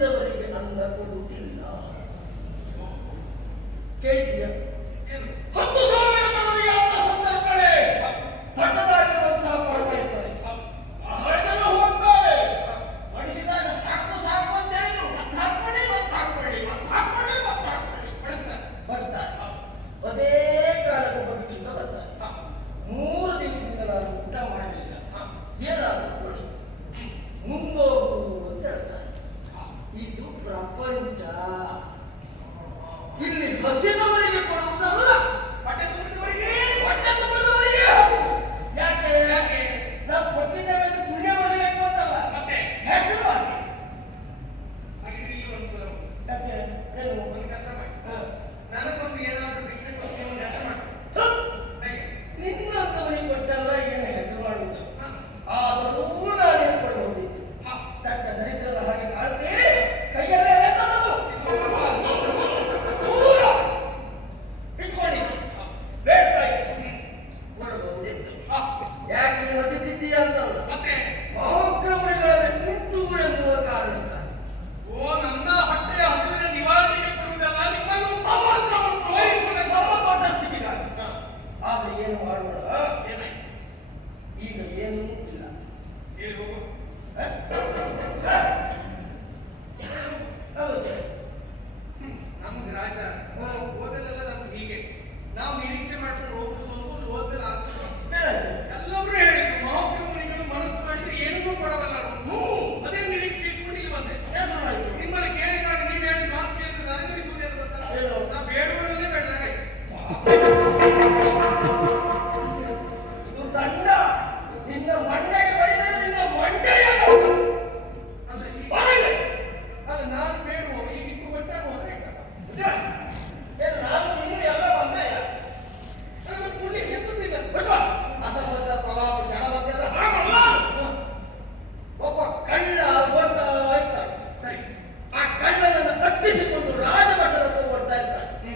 ಹಸಿದವರಿಗೆ ಅನ್ನ ಕೊಡುವುದಿಲ್ಲ. ಕೇಳಿದೀಯ? 10,000 ಜನರಿಗೆ ಅನ್ನ ಸಂತರ್ಪಣೆ. ದೊಡ್ಡದಾಗಿರುವಂತಹ ಕೊರತೆ ಇರ್ತಾರೆ, ಹಳೆದನ್ನು ಹೋಗ್ತಾರೆ. ಬಡಿಸಿದಾಗ ಸಾಕು ಸಾಕು ಅಂತ ಹೇಳಿದ್ರು ಮತ್ತೆ ಹಾಕೊಳ್ಳಿ ಬಡಿಸ್ತಾರೆ. ಅದೇ ಕಾಲಕ್ಕೆ ಒಬ್ಬ ಭಿಕ್ಷುಕ ಬರ್ತಾರೆ. 3 ದಿವಸದಿಂದ ನಾನು ಊಟ ಮಾಡಲಿಲ್ಲ, ಏನಾದರೂ ಕೊಡಿ, ಮುಂದೋಗು ಅಂತ ಹೇಳ್ತಾರೆ. ಇದು ಪ್ರಪಂಚ. ಇಲ್ಲಿ ಹಸಿದವರಿಗೆ ಕೊಡುವುದಲ್ಲ, ಹೊಟ್ಟೆ ತುಂಬಿದವರಿಗೆ. ಯಾಕೆ ನಾವು ಕೊಟ್ಟಿದ್ದೇವೆ ಅಂತ ಪುಣ್ಯ ಮಾಡಬೇಕು ಅಂತಲ್ಲ, ಮತ್ತೆ ಹೆಸರು ಯಾಕೆ ಏನು ಕೆಲಸ ಮಾಡಿ ನನಗೊಂದು ಏನಾದರೂ ಭಿಕ್ಷೆ ಕೊಟ್ಟು ಹೆಸರು ಮಾಡಿ ನಿನ್ನಂತವರಿಗೆ ಕೊಟ್ಟಲ್ಲ ಏನು ಹೆಸರು ಮಾಡುವುದು. ಆದರೂ ನಾನು ಹೇಳ್ಕೊಂಡು ಹೋಗಿದ್ದು ತಟ್ಟ ದರಿದ್ರದ ಹಾಗೆ ಕಾಣ್ತೆ, ಕೈಯಲ್ಲೇ ತನ್ನದು ಇಟ್ಕೊಂಡಿದ್ದು ಬೇಡ್ತಾ ಇತ್ತು ಕೊಡಬಹುದಿತ್ತು. ಯಾಕೆ ನೀನು ಹಸಿದಿದ್ದೀಯ ಅಂತಲ್ಲ, ಮತ್ತೆ ಮಹೋಗ್ರಮಣಿಗಳಲ್ಲಿ ಉಂಟು ಎನ್ನುವ ಕಾರಣಕ್ಕಾಗಿ. ನನ್ನ ಹೊಟ್ಟೆಯ ಹಸಿವಿನ ನಿವಾರಣೆಗೆ ಕೊಡುವುದಲ್ಲ, ನಿಮ್ಮನ್ನು ನಮ್ಮ ದೊಡ್ಡ ಸ್ಥಿತಿಗಾಗಿ. ಆದ್ರೆ ಏನು ಮಾಡೋಣ, ಏನಾಯ್ತು? ಈಗ ಏನೂ ಇಲ್ಲ. ನಮ್ಗೆ ರಾಜ ಓದಲೆಲ್ಲ ನಮ್ಗೆ ಹೀಗೆ, ನಾವು ನಿರೀಕ್ಷೆ ಮಾಡ್ಕೊಂಡು ಹೋಗುದು ಒಂದು ಓದಲ್ಲ ಆಗ್ತದೆ. ಎಲ್ಲೊಬ್ರು ಹೇಳಿದ್ರು ಮಹೋಗ್ರಮನಿಗಳು ಮನಸ್ಸು ಮಾಡಿದ್ರೆ ಏನನ್ನೂ ಕೊಡಬಲ್ಲರು. ಅದೇ ನಿರೀಕ್ಷೆ ಇಟ್ಕೊಂಡು ಇಲ್ಲಿ ಬಂದೆ. ನಿಮ್ಮಲ್ಲಿ ಕೇಳಿದಾಗ ನೀವು ಹೇಳಿ ಮಾತು ಕೇಳಿದ್ರೆ ನನಗನಿಸುವುದೇನು ಗೊತ್ತಾ, ನಾ ಬೇಡುವರಲ್ಲೇ ಬೇಡದಾಗ ಇದು ದಂಡ. ನಿನ್ನ ಮಂಡೆಗೆ ಬಡಿದರೆ ನಿನ್ನ ಮಂಡೆಯ ಅಲ್ಲ, ನಾನು ಬೇಡುವ ಈಗ ಇಬ್ಬರು ಗೊತ್ತಾಗ ಹೊರಗೆ ನಾನು ನೀನು ಎಲ್ಲ ಬಂದೆಯ ಪುಣ್ಯಕ್ಕೆ ಎತ್ತುತ್ತಿಲ್ಲ. ಅಸಂಬದ್ಧ ಪ್ರಭಾವ ಜನ ಮಧ್ಯದ ಹಾಗಲ್ಲ. ಒಬ್ಬ ಕಳ್ಳ ಓಡ್ತಾ ಇರ್ತಾನೆ, ಸರಿ, ಆ ಕಳ್ಳನನ್ನು ತಪ್ಪಿಸಿಕೊಂಡು ರಾಜಭಟರನ್ನು ಓಡ್ತಾ ಇರ್ತಾನೆ.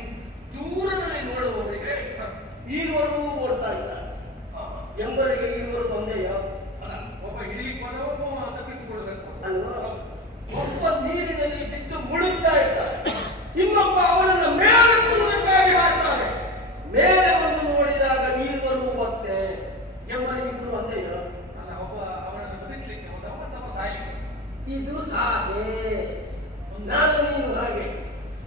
ದೂರದಲ್ಲಿ ನೋಡುವವರಿಗೆ ಈರುವರು ಓಡ್ತಾ ಇದ್ದಾರೆ, ಎಂಬರಿಗೆ ಈರುವರು ಬಂದೆಯ. ಒಬ್ಬ ಹಿಡಿಲಿಕ್ಕೆ ಹೋದವನು ತಪ್ಪಿಸಿಕೊಳ್ಬೇಕು ಅಲ್ವಾ. ಒಬ್ಬ ನೀರಿನಲ್ಲಿ ಬಿದ್ದು ಮುಳುಗ್ತಾ ಇರ್ತಾನೆ, ಇನ್ನೊಬ್ಬ ಅವನನ್ನು ಮೇಲೆ ತುರುವುದಕ್ಕಾಗಿ ಹಾಡ್ತಾನೆ. ಮೇಲೆ ಬಂದು ನೋಡಿದಾಗ ನೀರು ಮತ್ತೆ ಎಂಬರಿಗೆ ಇದ್ರು ಒಂದೆಯ. ಅಲ್ಲ, ಒಬ್ಬ ಅವನನ್ನು ಬದುಕಲಿಕ್ಕೆ ಹೋದ, ಮತ್ತೊಬ್ಬ ಸಾಯಿತು. ಇದು ಹಾಗೆ, ನಾನು ನೀನು ಹಾಗೆ.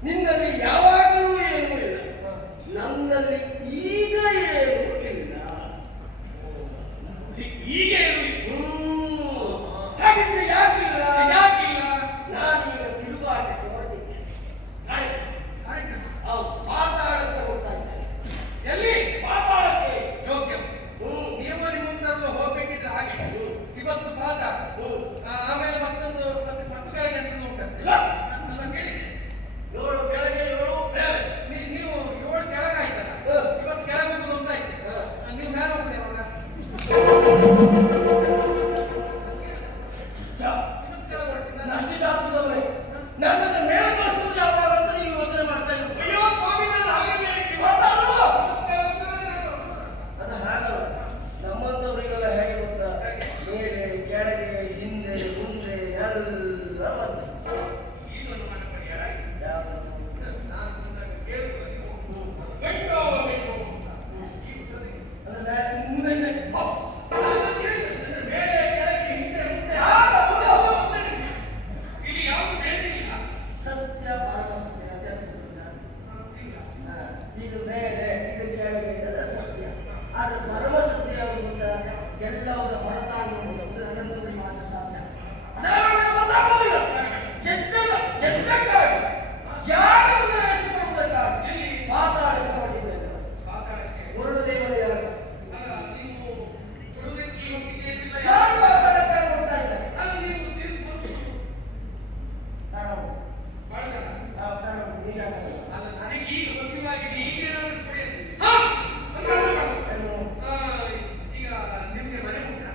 ನಿನ್ನಲ್ಲಿ ಯಾವಾಗಲೂ ಏನೂ ಇಲ್ಲ, ನನ್ನಲ್ಲಿ ಈಗ ಏನೂ ಇಲ್ಲ. ಈಗ ಹಾಗಿದ್ರೆ ಯಾಕಿಲ್ಲ? ನಾನೀಗ ತಿರುಗಾಟಕ್ಕೆ ಹೊರಟಿದ್ದೇನೆ. ಪಾತಾಳಕ್ಕೆ ಹೋಗ್ತಾ ಇದ್ದೇನೆ. ಎಲ್ಲಿ? ಪಾತಾಳಕ್ಕೆ. ಯೋಗ್ಯ. ದೇವರಿ ಮುಂದೆಲ್ಲ ಹೋಗ್ಬೇಕಿದ್ರೆ ಹಾಗೆ. ಇವತ್ತು ಪಾತಾಳ, ಆಮೇಲೆ ಮತ್ತೊಂದು ಮತ್ತು ಕೆಳಗೆ ಅಂತ ಉಂಟಂತೆ. ನಾನು ಕೇಳಿದೆ 7 ಕೆಳಗೆ 7 ಮೇಲೆ. ನೀವು 7 ಕೆಳಗೆ ಆಯ್ತಲ್ಲ, ಇವತ್ತು ಕೆಳಗೆ ಒಂದಾಯ್ತು. ನೀವು ಮೇಲೆ ಹೋಗ್ಲಿ ಅವಾಗ. ನನ್ನನ್ನು ಮೇಲೆ ಕಳಿಸುವುದು ಯಾವಾಗ ಅಂತ ನೀವು ಯೋಚನೆ ಮಾಡ್ತಾ ಇದ್ದೀವಿ. ಅಯ್ಯೋ ಸ್ವಾಮಿ, ನಾನು ಹಾಗೆಲ್ಲ ಮಾತಾಡುವ ಅದು ಹಾಗಲ್ಲ. ನಮ್ಮಂಥವರಿಗೆಲ್ಲ ಹೇಗೆ ಗೊತ್ತಾ, ಮೇಲೆ ಕೆಳಗೆ ಹಿಂದೆ ಮುಂದೆ ಎಲ್ಲ ಬಂದೆ. ಸತ್ಯ ಪರಮ ಸತ್ಯ ವ್ಯತ್ಯಾಸ. ಇದು ಮೇಲೆ ಇದು ಕೆಳಗೆ ಇದೆಲ್ಲ ಸತ್ಯ. ಆದ್ರೆ ಪರಮ ಸತ್ಯ ಯಾವುದು ಗೊತ್ತಾ, ಎಲ್ಲವರ ಹೊರತಾಗಿ ನನ್ನಂತವರಿಗೆ ಮಾತ್ರ ಸಾಧ್ಯ. ಗೊತ್ತಾಗೋದಿಲ್ಲ ಎದ್ದಕ್ಕಾಗಿ ಜಾಗವನ್ನು ನಡೆಸಿಕೊಳ್ಳುವುದಕ್ಕಾಗಿ ಪಾತಾಳಕ್ಕೆ ಹೊರಟಿದ್ದೇನೆ. ಗುರುದೇವರ ಯಾರು ಯಾರು ಮಾತಾಡಕ್ಕಾಗಿ ಹೋಗ್ತಾ ಇದ್ದಾರೆ. ನನಗೀಗ ಗೊತ್ತಿಲ್ಲಾಗಿದೆ, ಈಗೇನಾದ್ರೂ ಕೊಡಿ. ಈಗ ನಿಮ್ಗೆ ಮನೆ ಉಂಟಾ?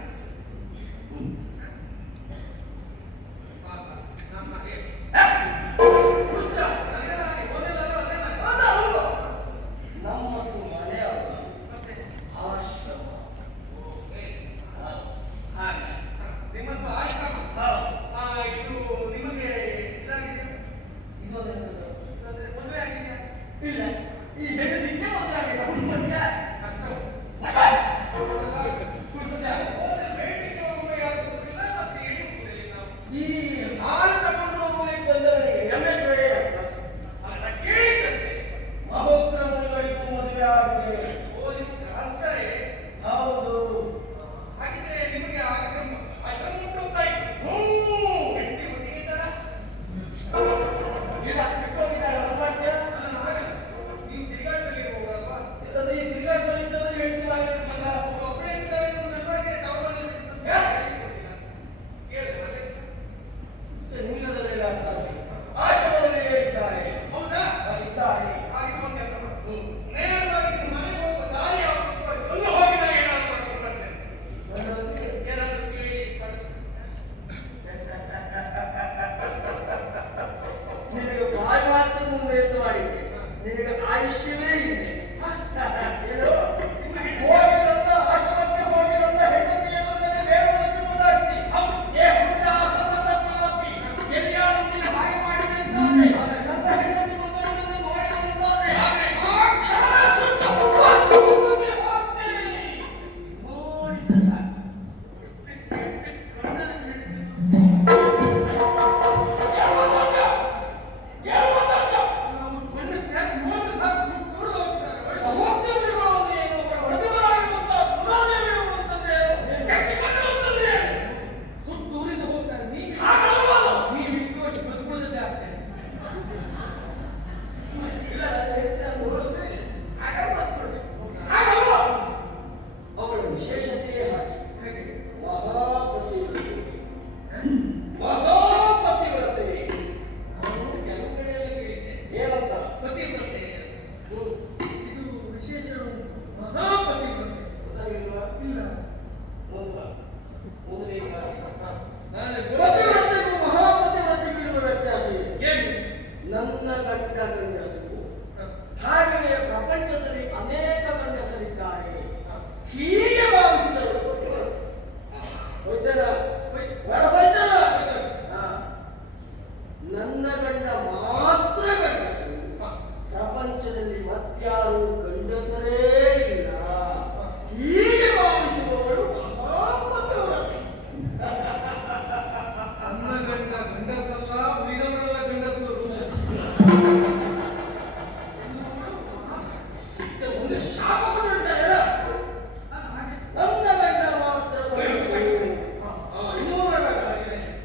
ಬೈತಾನ ಬೇಡ ಬೈತಾನ ನನ್ನ ಗಂಡ ಮಾತ್ರ ಗಂಡಸು, ಪ್ರಪಂಚದಲ್ಲಿ ಮತ್ಯಾರು ಗಂಡಸರೇ ಇಲ್ಲ, ಹೀಗೆ ಭಾವಿಸುವವಳು ಮಹಾಪತವ್ರತೆ. ನನ್ನ ಗಂಡ ಗಂಡಸಲ್ಲ, ಉಳಿದವರೆಲ್ಲ ಗಂಡಸರು. ಒಂದು ಶಾಪ ಕೊಟ್ಟಿರ್ತಾರೆ, ನನ್ನ ಗಂಡ ಮಾತ್ರ ಗಂಡಸು, ಇನ್ನೂರ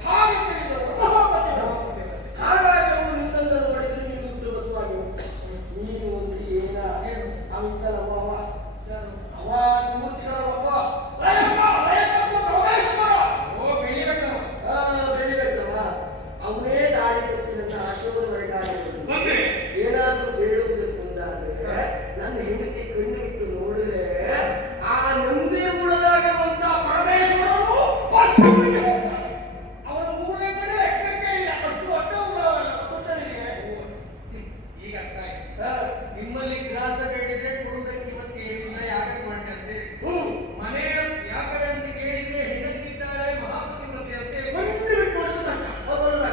ಹಾಗೆ ತಿಳಿದವರು ಮಹಾಪತಿಗಳು. ಹಾಗಾಗಿ ಅವನು ನಿನ್ನನ್ನು ನೋಡಿದ್ರೆ ನೀನು ಸುಟ್ಟು ಬಸವಾಗಿ ನೀನು ಒಂದು ಏನ ಅವಿತನ ಮಾವ ಅವ ಮೂರ್ತಿಗಳ ಒಬ್ಬ ಬೆಳಿಬೇಕವ ಅವನೇ ದಾರಿ ತಪ್ಪಿದಂತ ಆಶೋದವರೆಗಾಗಿರುವುದು. ಏನಾದ್ರೂ ಬೇಡುವುದಕ್ಕೆ ಮುಂದಾದ್ರೆ ನನ್ನ ಹೆಂಡತಿ ಕಣ್ಣು ಬಿಟ್ಟು ನೋಡಿದ್ರೆ ಆ ನಂದಿ ಉಳದಾಗಿರುವಂತ ಪರಮೇಶ್ವರನು ಬಸವನಿಗೆ ಹೋಗ್ತಾನೆ. ಅವನ ಮೂರನೇ ಕಡೆ ಲೆಕ್ಕಕ್ಕೆ ಇಲ್ಲ, ಅಷ್ಟು ಅಡ್ಡ ಉಳ್ಳವಲ್ಲ ಗೊತ್ತಿದೆ. ಈಗ ಅರ್ಥ ಆಯ್ತು. ನಿಮ್ಮಲ್ಲಿ ಗ್ರಾಸ ಬೇಡಿದ್ರೆ ಕೊಡುವುದಕ್ಕೆ ಇವತ್ತು ಏನಿಲ್ಲ, ಯಾಕೆ ಮಾಡಿ ಅಂತೇಳಿ. ಮನೆಯ ಯಾಕಡೆ ಅಂತ ಕೇಳಿದ್ರೆ ಹೆಂಡತಿದ್ದಾಳೆ ಮಹಾಪತಿವ್ರತೆ ಅಂತೇಳಿ ಕಣ್ಣು ಬಿಟ್ಟು ನೋಡಿದ್ರೆ ಅವರಲ್ಲ.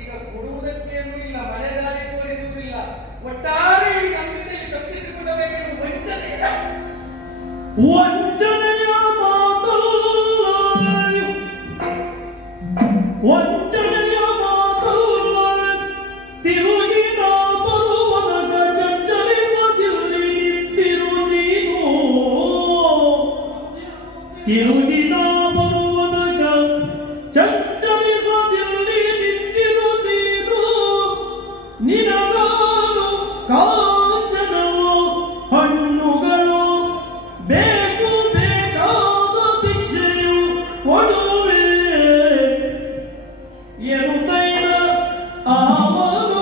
ಈಗ ಕೊಡುವುದಕ್ಕೇನು ಇಲ್ಲ, ಮನೆ ದಾರಿ ತೋರಿಸುವುದಿಲ್ಲ. ಒಟ್ಟಾರೆ ಈ ನಂಬಿಕೆಯಲ್ಲಿ ತಪ್ಪಿಸಿಕೊಳ್ಳಬೇಕೆಂದು ಮನುಷ್ಯನಿಗೆ ವಂಚನೆಯ ಮಾತಲ್ಲ, ವಂಚನೆಯ ಮಾತಲ್ಲ, ತಿರುಗಿನ ಬರುವನಗ ಚಂಚಲಿಸದಿಲ್ಲಿ ನಿಂತಿರು ನೀನು, ತಿರುಗಿನ ಬರುವನಗ ಚಂಚಲಿಸದಿಲ್ಲಿ ನಿಂತಿರು ನೀನು, ನಿನಗಾದು ಕಾಂಚನವೋ ಹಣ್ಣುಗಳು ಬೇಕು ಬೇಕಾದ ಭಿಕ್ಷೆಯು ಕೊಡುವೆ ಎನ್ನುತ್ತೈನ ಅವನು.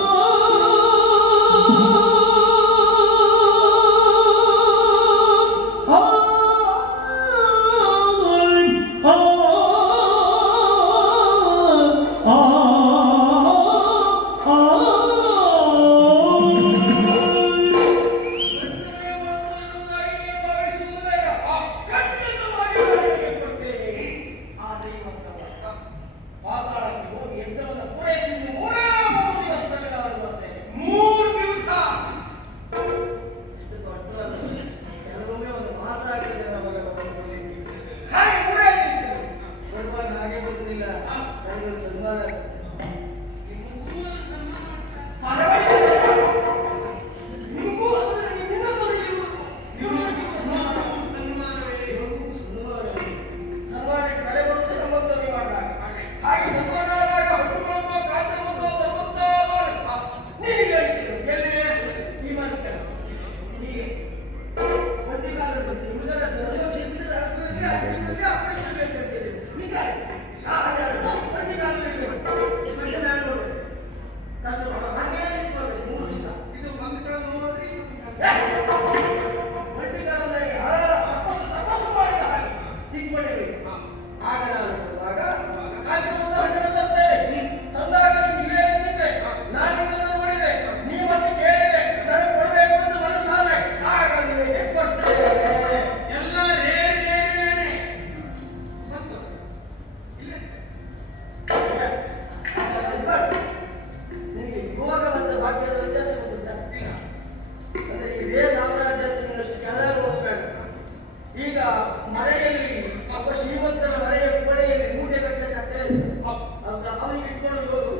ಅವನಿಗೆ ಇಟ್ಕೊಂಡು ಹೋಗು.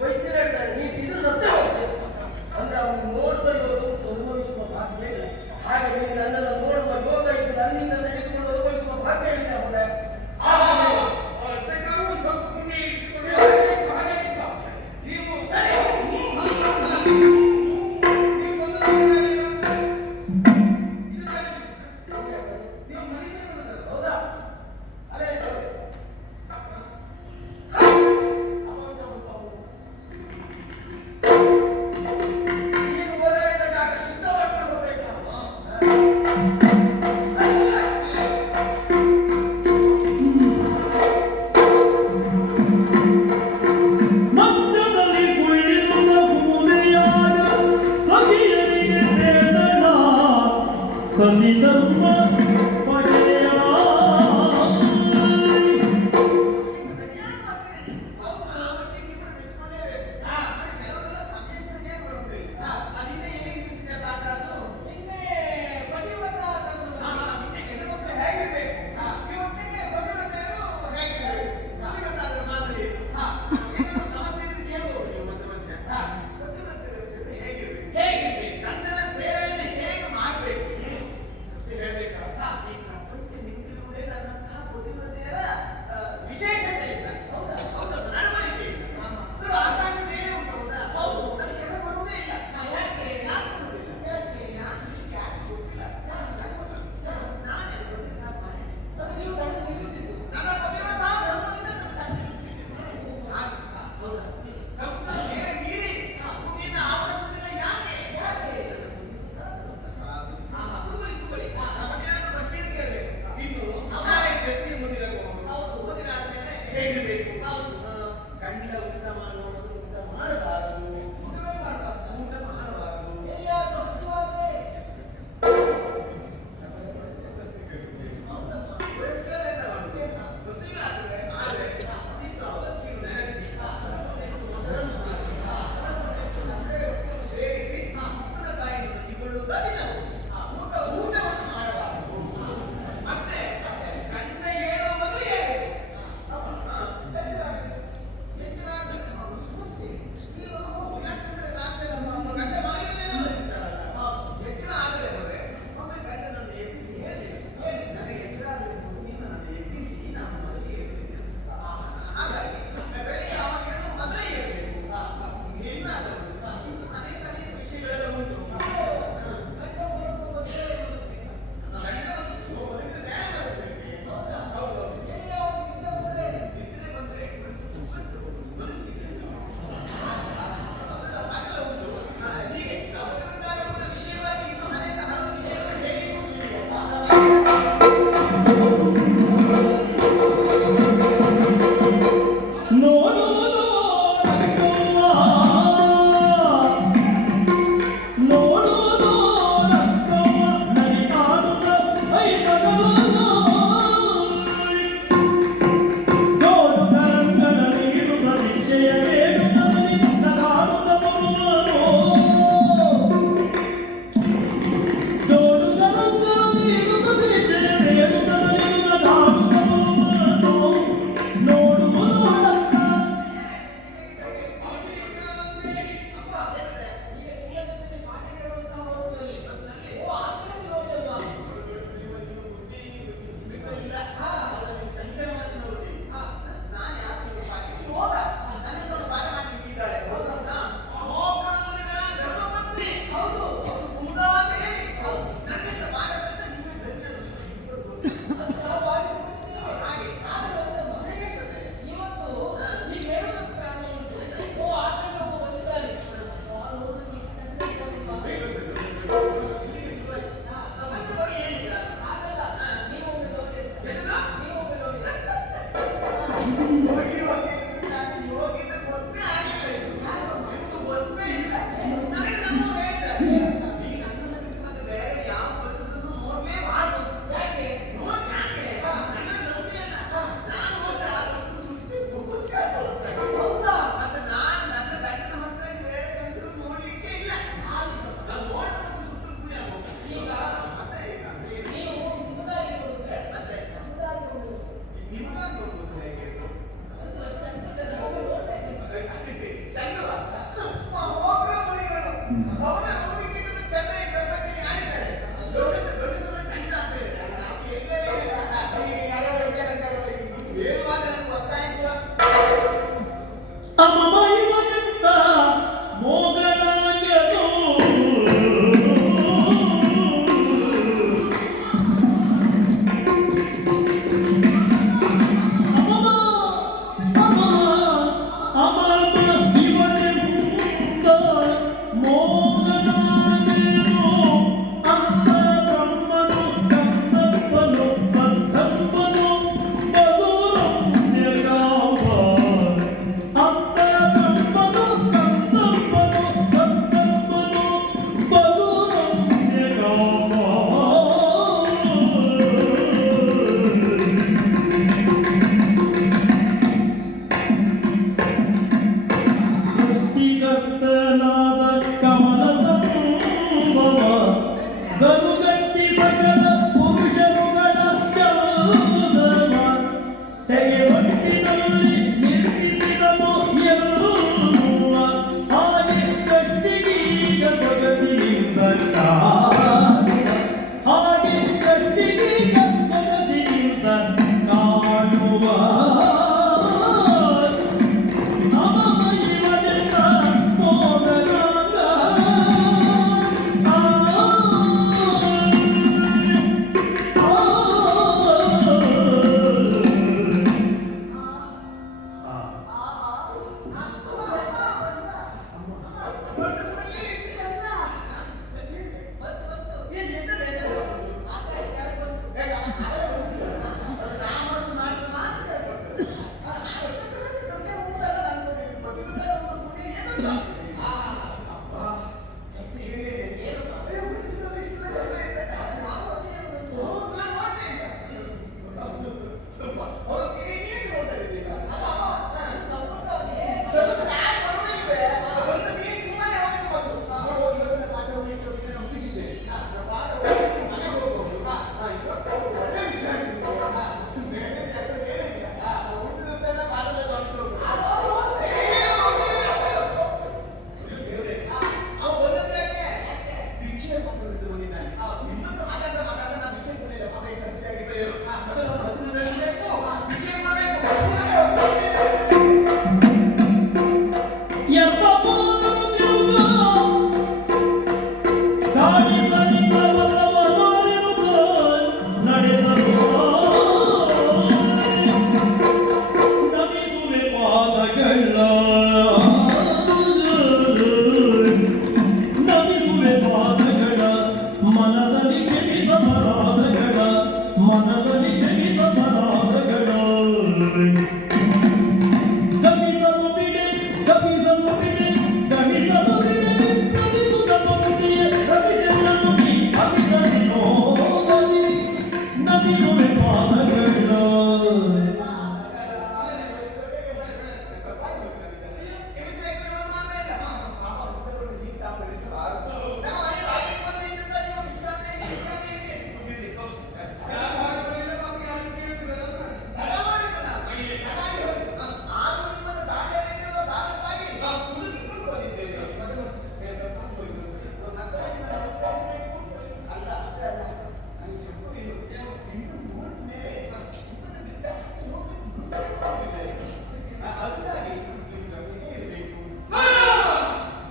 ವೈದ್ಯರು ಹೇಳ್ತಾರೆ ನೀ ಇದು ಸತ್ತ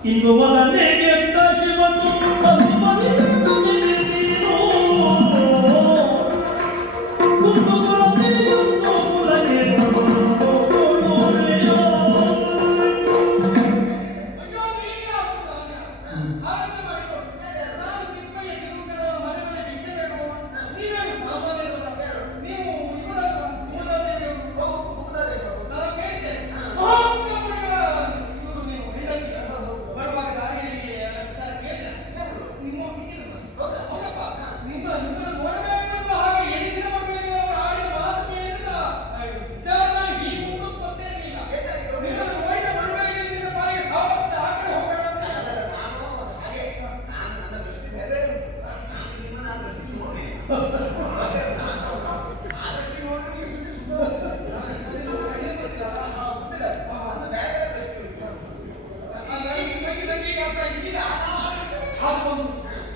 ಇಂದು ಮೊದಲಿಗೆ ಶಿವನು ಬಂದು ನೀನು ಕುಂದುಕೊಳತೆಯನ್ನು ಮುಲಗೆ ಕೊಡೋರೆಯೋ. ಅಯ್ಯೋ ನೀನೇ ಆಗುತ್ತಾಗ ಆರತಿ ಮಾಡಿಕೊಂಡು ನಾನು ತಿಪ್ಪಯ್ಯ ತಿರುಗರ ಮನೆ ಮನೆ ಭಿಕ್ಷೆ ಬೇಡುವ ನೀವೇನು ಸಾಮಾನ್ಯದಲ್ಲ ನೀವು ಇವರ ಮೂಲದೇವಿಯವರು ನಾನು ಕೇಳಿದೆ ಇವರು ನೀವು ಹೆಂಡತಿ ಬರುವಾಗ ದಾರಿಯಲ್ಲಿ ಕೇಳಿದೆ ನಿಮ್ಮ ಬಿಟ್ಟಿರು ಹೌದಪ್ಪ ನಿಮ್ಮನ್ನು ನೋಡಬೇಕು ಹಾಗೆ ಎಣಿಸಿದ ಮಕ್ಕಳಿಗೆ ಅವರು ಆಡಿದ ಮಾತು ಕೇಳಿದ ವಿಚಾರ ನಾನು ಈ ಮುಟ್ಟು ಗೊತ್ತೇ ಇರಲಿಲ್ಲ ನಿಮ್ಮನ್ನು ನೋಡಿದ ಮರುಗಳಿಗೆ ನಿನ್ನ ಬಾಯಿಗೆ ಸಾವತ್ತ ಹಾಕಿ ಹೋಗೋಣ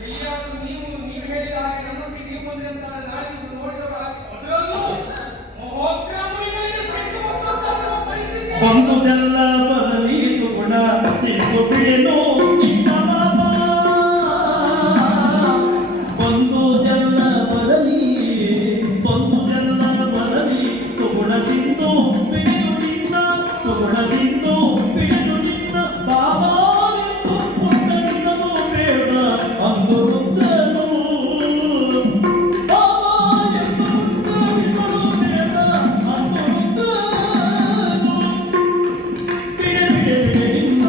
ಎಲ್ಲಿಯಾದ್ರೂ ನೀವು ಹೇಳಿದ ಹಾಗೆ ನಮ್ಮೊಟ್ಟಿಗೆ ನೀವು ಬಂದ್ರಿ ಅಂತ ನಾಳೆ ದಿವಸ ನೋಡಿದವರು ಅದರಲ್ಲೂ ಮೋಗ್ರಾಮನಿಗೆ ಸೆಟ್ಟು ಮಕ್ಕಳ ಪರಿಸ್ಥಿತಿ ಬಂದುದೆಲ್ಲ ಬರಲಿ ಸುಗುಣ ಸಿಕ್ಕು ಬಿಡೇನು ನಿನ್ನ ಬಾಬ. ಬಂದುದೆಲ್ಲ ಬರಲಿ ಸುಗುಣ ಸಿಂಧು ಬಿಡೆನು ನಿನ್ನ ಸುಗುಣ ಸಿಂಧು ಬಿಡೆನು ನಿನ್ನ ಬಾಬಾ ಎಂದು ಮುನ್ನಡೆಸಲು ಬೇಡ ಅಂದು ರುದ್ರನು. ಬಾಬಾ ಎಂದು ಮುನ್ನಡೆಸಲು ಬೇಡ ಅಂದು ರುದ್ರನು. ಬಿಡೆ ಬಿಡೆ ಬಿಡೆ ನಿನ್ನ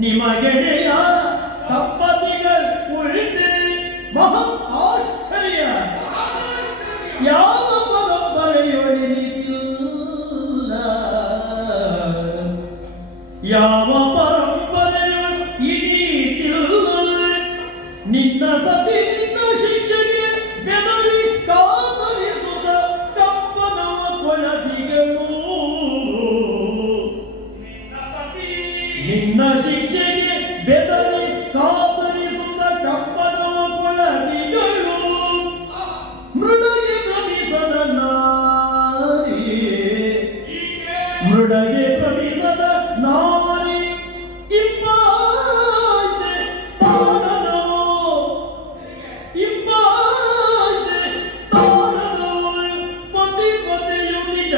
ನಿಮಗೆಡೆಯ ದಂಪತಿಗಳು ಉಳ್ಳೆ ಮಹಾ ಆಶ್ಚರ್ಯ ಯಾವ ಪರಂಪರೆಯೊಳಿನಿಲ್ಲ ಯಾವ ಪರಂಪರೆಯೊಳು ಇಡೀತಿಲ್ಲ ನಿನ್ನ ಸತಿ ನಿನ್ನ ಶಿಕ್ಷೆಗೆ ಬೆದರಿ ಕಾದಲಿಸುತ್ತ ಕಂಪನವ ಕೊಳದಿಗಳು ನಿನ್ನ ಶಿಕ್ಷೆಗೆ ಬೆದರಿ ಕಾದಲಿಸುತ್ತ ಕಂಪನವ ಕೊಳದಿಗಳು ಮೃಡಗೆ ಭ್ರಮಿಸದ ನಾರಿ ಮೃಡಗೆ ಭ್ರಮಿಸದ ನಾರಿ ಇಂಪಾಯ್ತೆ ತಾಳನವೋ ಇಂಪಾಯ್ತೆ ತಾಳನವೋ ಪತಿ ಪತಿಯು ನಿಜ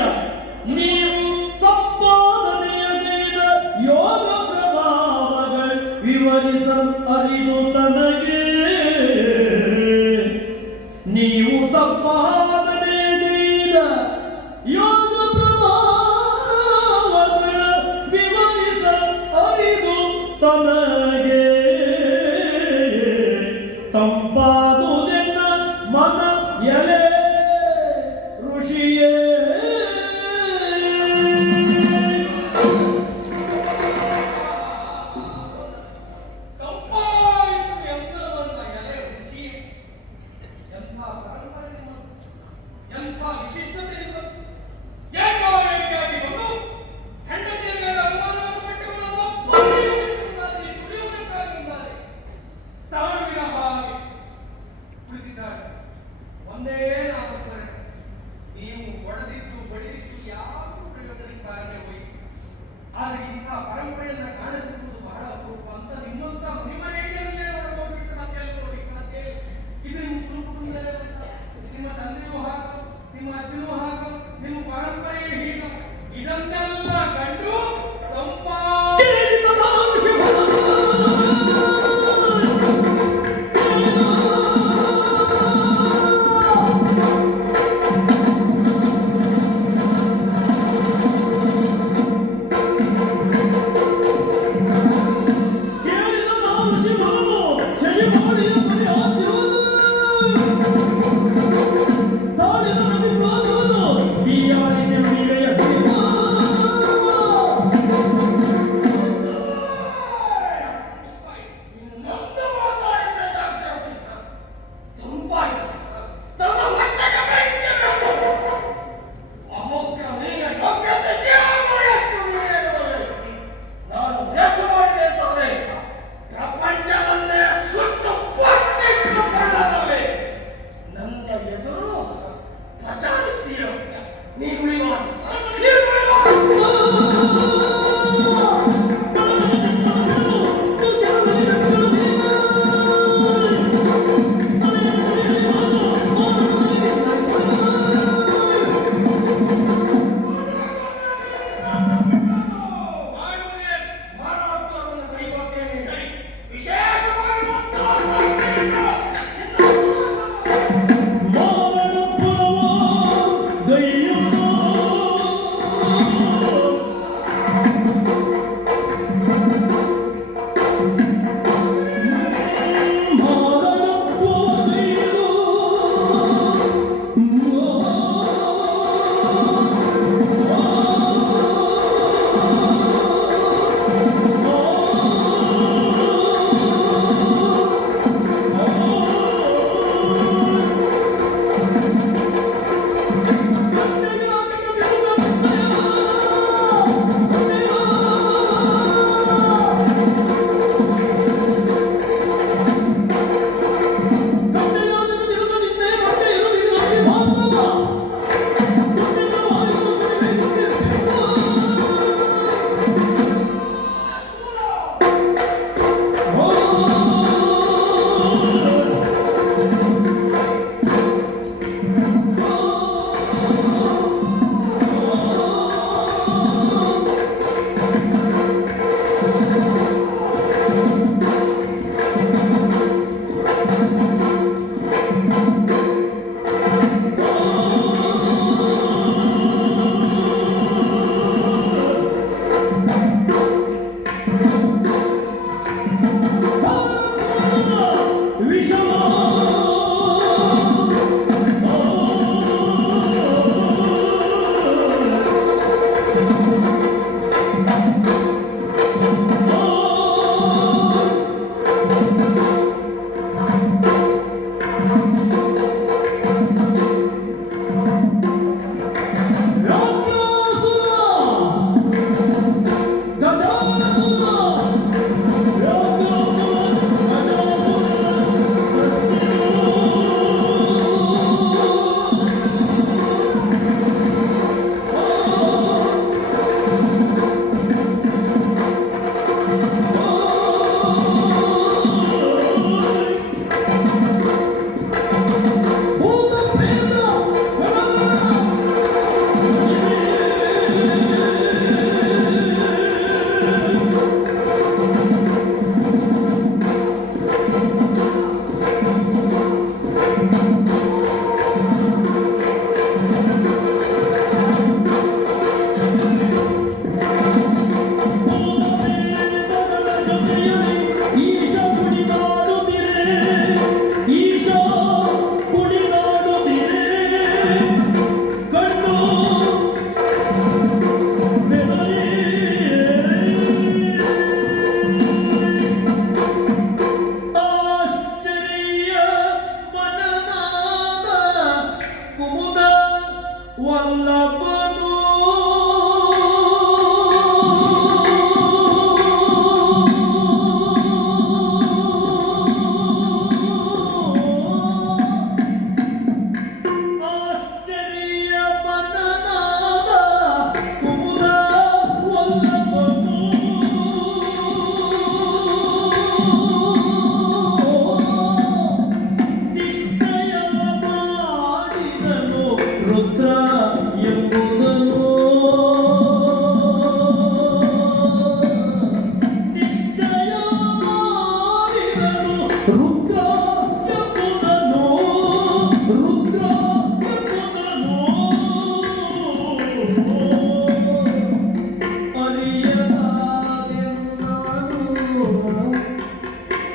ನೀವು ಸಂಪಾದನೆಯಗೈದ ಯೋಗ ಪ್ರಭಾವಗಳು ವಿವರಿಸಲ್ ಅರಿದು ತನಗೆ ನೀವು ಸಂಪಾದನೆಯಗೈದ ಯೋಗ ಪ್ರಭಾವಗಳ ವಿವರಿಸಲ್ ಅರಿದು ತನಗೆ ತಂಪಾದುದೆನ್ನ ಮನ ಎಲೆ ಋಷಿಯೇ ತಂಪಾಯಿತು ಎಂದವನ ಎಲೆ ರುಚಿ. ಎಂಥ ಪರಂಪರೆ ನಿಮ್ಮದು. ಎಂಥ ವಿಶಿಷ್ಟತೆ ನಿಮ್ಮದು. ಏಕಾಏಕಿಯಾಗಿ ಬಂದು ಹೆಂಡತಿಯ ಮೇಲೆ ಅನುಮಾನವನ್ನು ಪಟ್ಟವನನ್ನು ಮನೆಯಲ್ಲಿ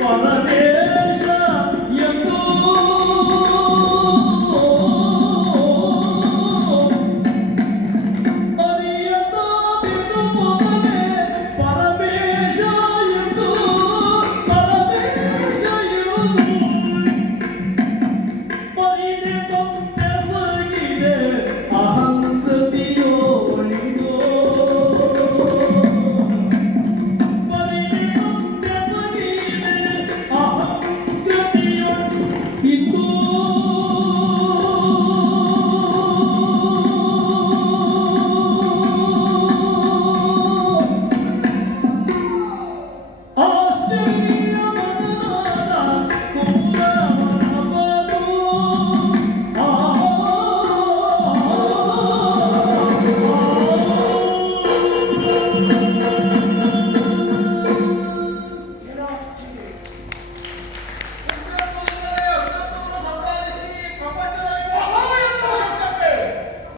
ಪರಮೇಶ ಎಂದು ಅರಿಯದಾದಿರುವುದನೆ ಪರಮೇಶ ಎಂದು ಪರಮೇಶ ಎಂದು ಪರಿದೆ ತಪ್ಪೆಸಗಿದೆ ಅಹಂಕೃತಿಯೋಳಿಗೋ ಪರಿದೆ ತಪ್ಪೆಸಗಿದೆ ಅಹಂಕೃತಿಯೋ ಇಂದು ಆಶ್ಚರ್ಯ